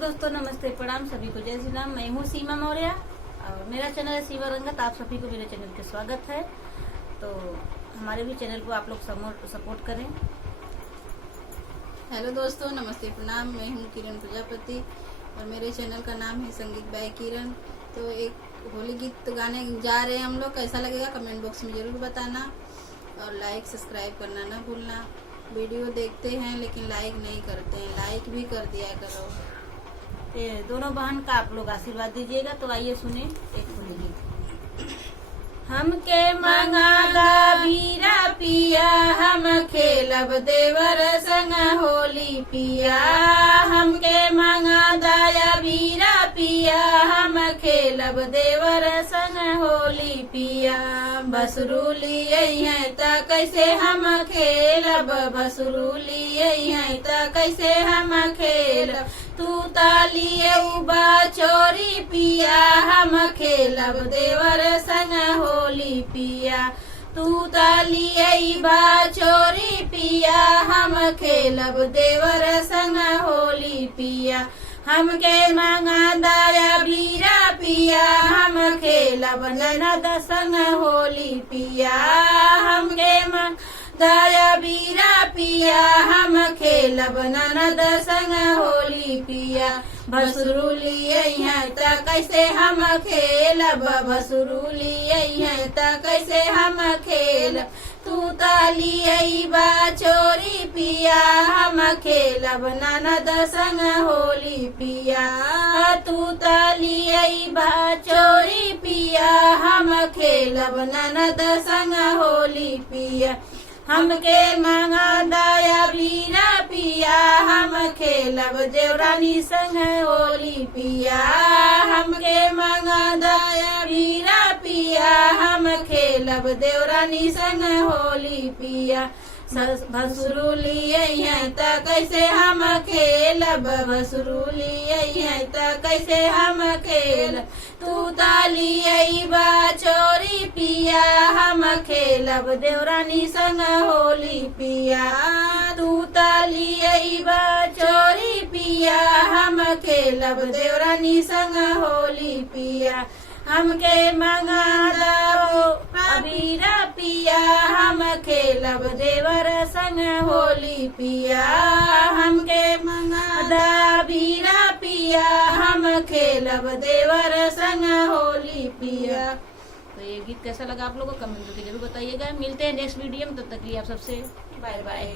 दोस्तों, नमस्ते, प्रणाम सभी को, जय श्री राम। मैं हूँ सीमा मौर्य और मेरा चैनल है सीमा रंगत। आप सभी को मेरे चैनल पे स्वागत है। तो हमारे भी चैनल को आप लोग सपोर्ट करें। हेलो दोस्तों, नमस्ते, प्रणाम। मैं हूँ किरण प्रजापति और मेरे चैनल का नाम है संगीत बाय किरण। तो एक होली गीत गाने जा रहे हैं हम लोग। कैसा लगेगा कमेंट बॉक्स में जरूर बताना और लाइक सब्सक्राइब करना ना भूलना। वीडियो देखते हैं लेकिन लाइक नहीं करते हैं, लाइक भी कर दिया करो। ये दोनों बहन का आप लोग आशीर्वाद दीजिएगा। तो आइए सुने एक होली गीत। हमके मंगादा बीरा पिया, हम खेलब देवर संग होली पिया। हमके मंगादा या बीरा पिया, हम खेलब देवर संग होली पिया। बसरूली है त कैसे हम खेलब, बसरूली है त कैसे हम खेलब। तू तालिए उबा चोरी पिया, हम खेलब देवर संग होली पिया। तू तालिए बा चोरी पिया, हम खेलब देवर संग होली पिया। हमके मंगा दाया बीरा पिया, हम खेलब ननद संग होली पिया। हमके दाया बीरा पिया, हम खेलब ननद संग होली पिया। भसरूली है त कैसे हम खेलब, भसरूली है त कैसे हम खेलब। तू ताली बा चोरी पिया, हम खेलब ननद संग होली पिया। तू ताली बा चोरी पिया, हम खेलब ननद संग होली पिया। हमके मंगा दाया बीरा पिया, हम खेलब देवरानी संग होली पिया। हमके मंगा दाया बीरा पिया, हम खेलब देवरानी संग होली पिया। भसरूली है त कैसे हम खेलब, भसरूली है त कैसे हम खेलब। तू ताली बा चोरी पिया, हम खेलब देवरानी संग होली पिया। तू ताली बा चोरी पिया, हम खेलब देवरानी संग होली पिया। हमके मंगा दाओ अबीरा पिया, हम खेलब देवर संग होली पिया। हमके मंगा दा बीरा पिया, हम खेलब देवर संग होली पिया। तो ये गीत कैसा लगा आप लोगों को कमेंट करके जरूर बताइएगा। मिलते हैं नेक्स्ट वीडियो में, तब तक के लिए आप सबसे बाय बाय।